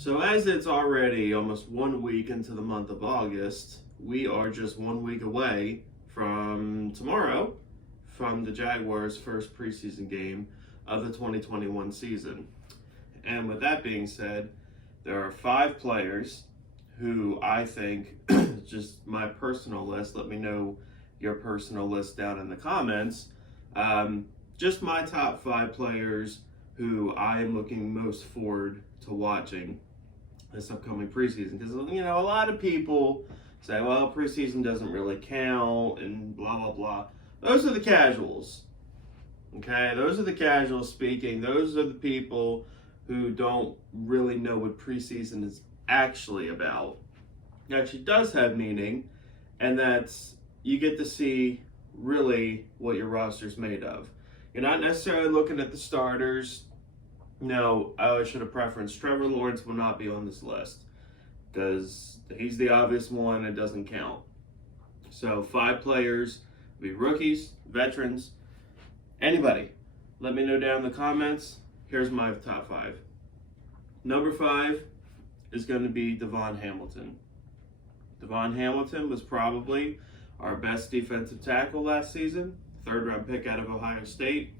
So as it's already almost 1 week into the month of August, we are just 1 week away from tomorrow from the Jaguars' first preseason game of the 2021 season. And with that being said, there are 5 players who I think, just my personal list, let me know your personal list down in the comments. Just my top 5 players who I'm looking most forward to watching this upcoming preseason, because a lot of people say, well, preseason doesn't really count and blah blah blah. Those are the casuals. Okay, those are the casuals speaking. Those are the people who don't really know what preseason is actually about. It actually does have meaning, and that's you get to see really what your roster's made of. You're not necessarily looking at the starters. No, I should have preferenced Trevor Lawrence will not be on this list because he's the obvious one. It doesn't count. So 5 players, be rookies, veterans, anybody. Let me know down in the comments. Here's my top 5. Number 5 is going to be Devon Hamilton. Devon Hamilton was probably our best defensive tackle last season, 3rd-round pick out of Ohio State.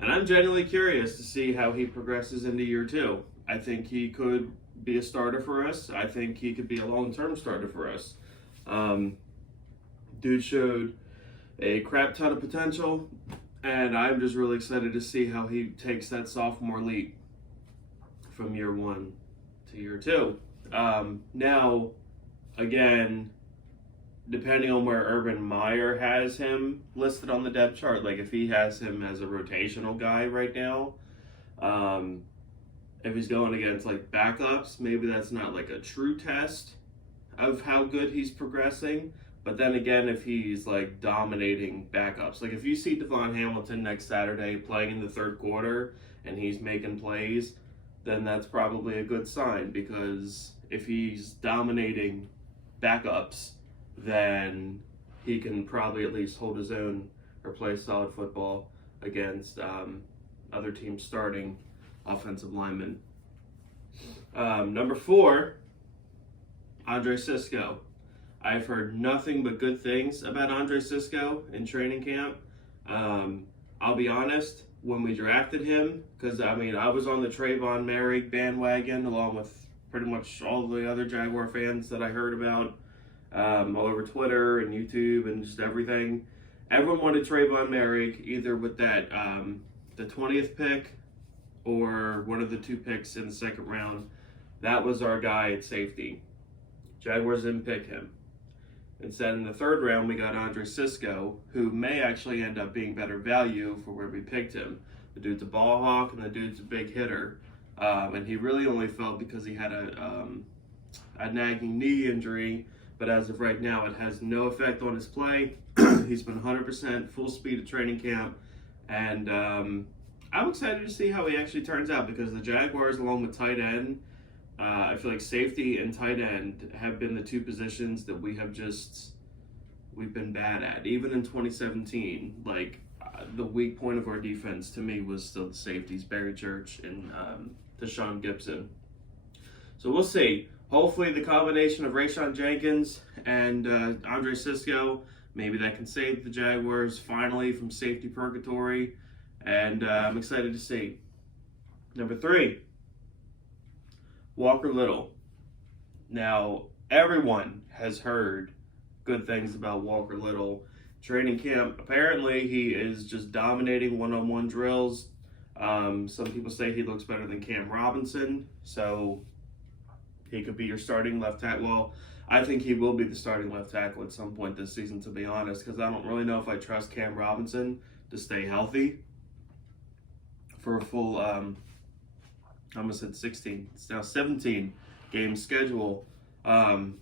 And I'm genuinely curious to see how he progresses into year 2. I think he could be a starter for us. I think he could be a long-term starter for us. Dude showed a crap ton of potential, and I'm just really excited to see how he takes that sophomore leap from year 1 to year 2. Now, again, depending on where Urban Meyer has him listed on the depth chart, like if he has him as a rotational guy right now, if he's going against like backups, maybe that's not like a true test of how good he's progressing. But then again, if he's like dominating backups, like if you see Devon Hamilton next Saturday playing in the 3rd quarter and he's making plays, then that's probably a good sign, because if he's dominating backups, then he can probably at least hold his own or play solid football against other teams' starting offensive linemen. Number 4, Andre Cisco. I've heard nothing but good things about Andre Cisco in training camp. I'll be honest, when we drafted him, because I was on the Trayvon Merrick bandwagon along with pretty much all the other Jaguar fans that I heard about all over Twitter and YouTube and just everything. Everyone wanted Trayvon Merrick either with that the 20th pick or one of the 2 picks in the 2nd round. That was our guy at safety. Jaguars didn't pick him. Instead, in the 3rd round, we got Andre Cisco, who may actually end up being better value for where we picked him. The dude's a ball hawk and the dude's a big hitter. And he really only fell because he had a nagging knee injury. But as of right now, it has no effect on his play. He's been 100% full speed at training camp. And I'm excited to see how he actually turns out, because the Jaguars, along with tight end, I feel like safety and tight end have been the 2 positions that we've been bad at. Even in 2017, the weak point of our defense to me was still the safeties, Barry Church and Deshaun Gibson. So we'll see. Hopefully the combination of Rayshawn Jenkins and Andre Cisco, maybe that can save the Jaguars finally from safety purgatory. And I'm excited to see. Number 3, Walker Little. Now, everyone has heard good things about Walker Little. Training camp, apparently he is just dominating one-on-one drills. Some people say he looks better than Cam Robinson, so he could be your starting left tackle. Well, I think he will be the starting left tackle at some point this season, to be honest, because I don't really know if I trust Cam Robinson to stay healthy for a full, I almost said 16. It's now 17 game schedule. So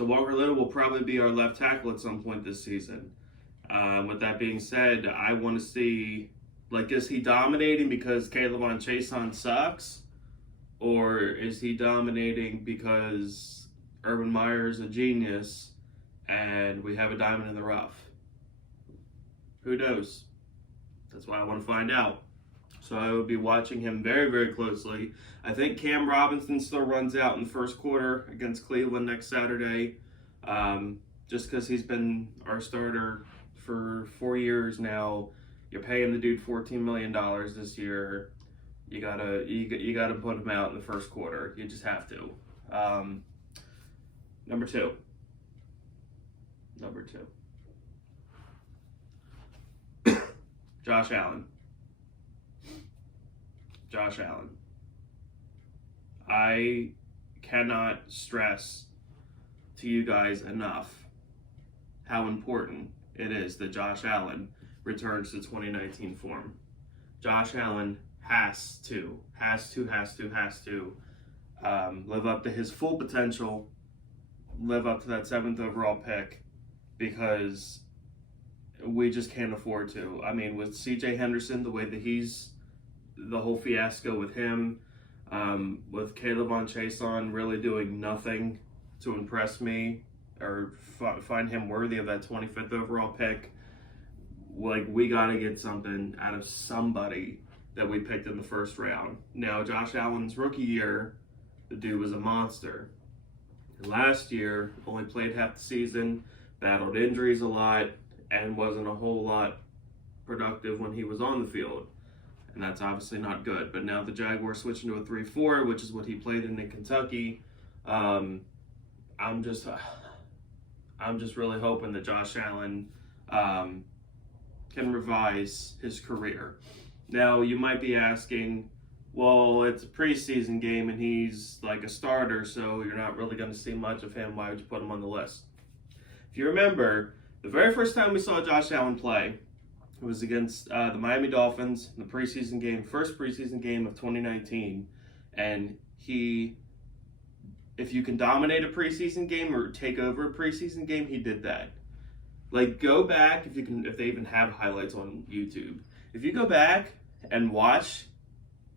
Walker Little will probably be our left tackle at some point this season. With that being said, I want to see, is he dominating because K'Lavon Chaisson sucks? Or is he dominating because Urban Meyer is a genius and we have a diamond in the rough? Who knows? That's what I want to find out. So I will be watching him very, very closely. I think Cam Robinson still runs out in the first quarter against Cleveland next Saturday. Just because he's been our starter for 4 years now. You're paying the dude $14 million this year. You gotta put him out in the first quarter. You just have to. Number two. Josh Allen. I cannot stress to you guys enough how important it is that Josh Allen returns to 2019 form. Josh Allen has to live up to his full potential, live up to that 7th overall pick, because we just can't afford to. I mean, with CJ Henderson, the way that the whole fiasco with him, with Caleb on Chason really doing nothing to impress me or find him worthy of that 25th overall pick, like, we got to get something out of somebody that we picked in the first round. Now, Josh Allen's rookie year, the dude was a monster. Last year, only played half the season, battled injuries a lot, and wasn't a whole lot productive when he was on the field. And that's obviously not good. But now the Jaguars switching to a 3-4, which is what he played in Kentucky. I'm just really hoping that Josh Allen can revise his career. Now, you might be asking, well, it's a preseason game and he's like a starter, so you're not really going to see much of him. Why would you put him on the list? If you remember, the very first time we saw Josh Allen play, it was against the Miami Dolphins in the preseason game, first preseason game of 2019. And if you can dominate a preseason game or take over a preseason game, he did that. Like, go back, if they even have highlights on YouTube. If you go back and watch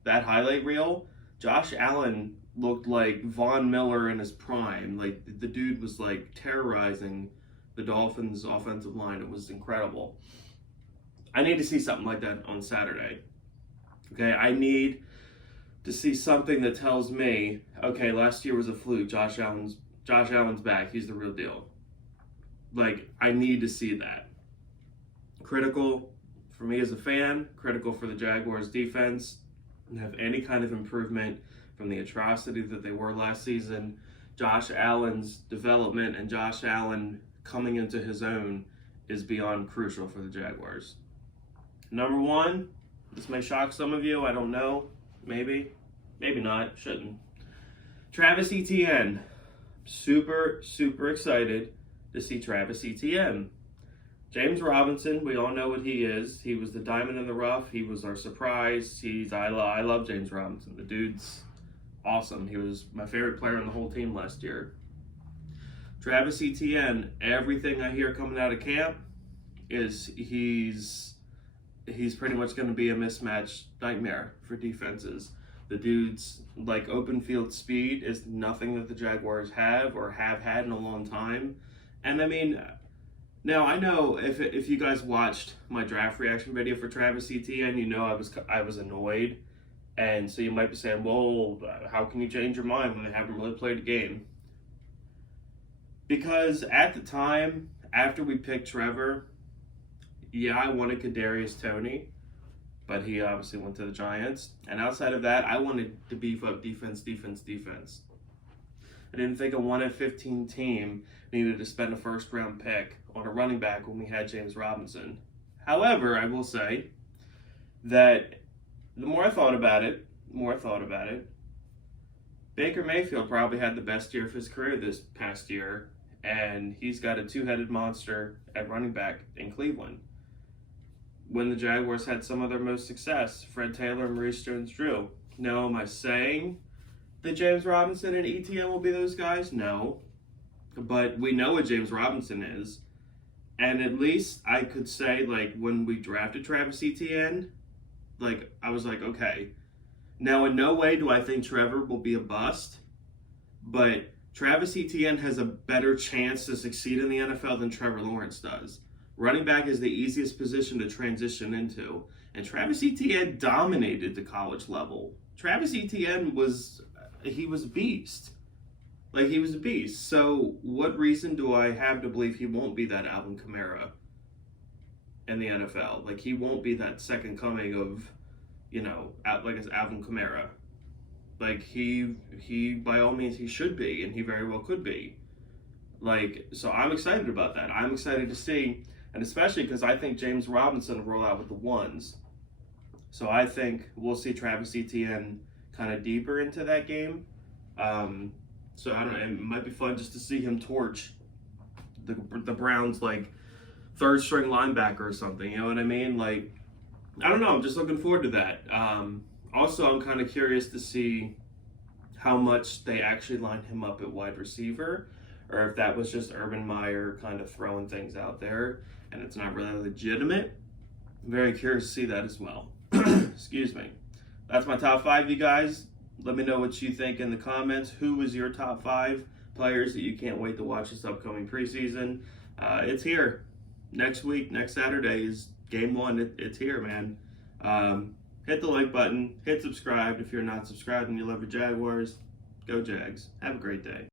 that highlight reel, Josh Allen looked like Von Miller in his prime. Like, the dude was like terrorizing the Dolphins' offensive line. It was incredible. I need to see something like that on Saturday. Okay, I need to see something that tells me, okay, last year was a fluke. Josh Allen's back. He's the real deal. Like, I need to see that. Critical for me as a fan, critical for the Jaguars defense, and have any kind of improvement from the atrocity that they were last season. Josh Allen's development and Josh Allen coming into his own is beyond crucial for the Jaguars. Number one, this may shock some of you, I don't know, maybe not, shouldn't. Travis Etienne, super excited to see Travis Etienne. James Robinson, we all know what he is. He was the diamond in the rough. He was our surprise. I love James Robinson. The dude's awesome. He was my favorite player on the whole team last year. Travis Etienne, everything I hear coming out of camp is he's pretty much going to be a mismatch nightmare for defenses. The dude's like open field speed is nothing that the Jaguars have or have had in a long time. And I mean, now I know if you guys watched my draft reaction video for Travis Etienne, you know I was annoyed. And so you might be saying, well, how can you change your mind when they haven't really played a game? Because at the time, after we picked Trevor, yeah, I wanted Kadarius Toney, but he obviously went to the Giants. And outside of that, I wanted to beef up defense. I didn't think a 1-15 team needed to spend a first-round pick on a running back when we had James Robinson. However, I will say that the more I thought about it, Baker Mayfield probably had the best year of his career this past year, and he's got a two-headed monster at running back in Cleveland. When the Jaguars had some of their most success, Fred Taylor and Maurice Jones-Drew. Now, am I saying that James Robinson and Etienne will be those guys? No. But we know what James Robinson is. And at least I could say, like, when we drafted Travis Etienne, like, I was like, okay. Now, in no way do I think Trevor will be a bust, but Travis Etienne has a better chance to succeed in the NFL than Trevor Lawrence does. Running back is the easiest position to transition into. And Travis Etienne dominated the college level. Travis Etienne was a beast. Like, he was a beast. So what reason do I have to believe he won't be that Alvin Kamara in the NFL? Like, he won't be that second coming of, like as Alvin Kamara. Like, he by all means he should be, and he very well could be. Like, so I'm excited about that. I'm excited to see, and especially because I think James Robinson will roll out with the ones. So I think we'll see Travis Etienne kind of deeper into that game. So I don't know, it might be fun just to see him torch the Browns, like, third string linebacker or something, you know what I mean? Like, I don't know, I'm just looking forward to that. Also, I'm kind of curious to see how much they actually lined him up at wide receiver, or if that was just Urban Meyer kind of throwing things out there and it's not really legitimate. I'm very curious to see that as well. Excuse me. That's my top 5, you guys. Let me know what you think in the comments. Who is your top 5 players that you can't wait to watch this upcoming preseason? It's here. Next week, next Saturday is game 1. It's here, man. Hit the like button. Hit subscribe if you're not subscribed and you love your Jaguars. Go Jags. Have a great day.